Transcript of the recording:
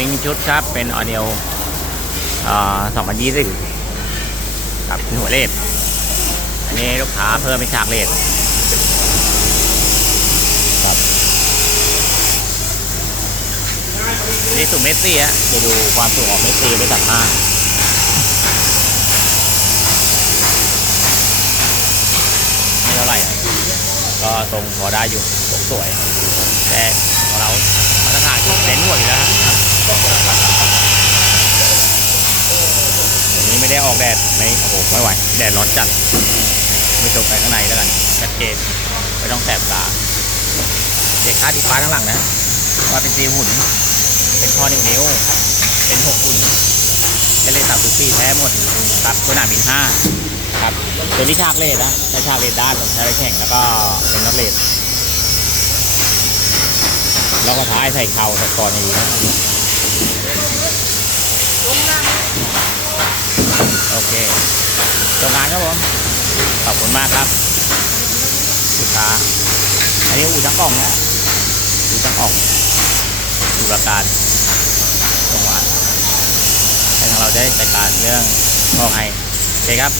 เป็นชุดครับเป็นออเดียวสองพันยี่สิบกับหัวเลดอันนี้ลูกค้าเพิ่มเป็นฉากเลดครับนี่สูงเมสซี่ฮะเดี๋ยวดูความสูงของเมสซี่ไม่ตัดห้าไม่เท่าไหร่ก็ทรงพอได้อยู่ทรงสวยแต่ของเรามาตรฐานคือเน้นหัวอยู่แล้วฮะวันนี้ ไม่ได้ออกแดดไม่โอ้โหไม่ไหวแดดร้อนจัดไม่ชมไปข้างในแล้วกันชัดเจนไม่ต้องแสบตาเด็กค่าที่ฟ้าข้างหลังนะว่าเป็นซีหุ่น เป็นข้อนิ้วนิ้ว เป็นหกหุ่นเป็นเลนสามสิบสี่แท้หมดครับตัวหนามินห้าครับตัวนี้ฉากเลดนะใช้ฉากเลดด้านใช้แข่งแล้วก็เป็นน็อตเลดแล้วก็ท้ายใส่เข่าสก่อนอย่างนี้นะโอเคจบงานครับผม ขอบคุณมากครับลูกค้าอันนี้อู่ช่างกล่องนะอู่ช่างกล่องอู่ประการจังหวัดให้ทางเราได้จัดการเรื่องพอให้โอเคครับ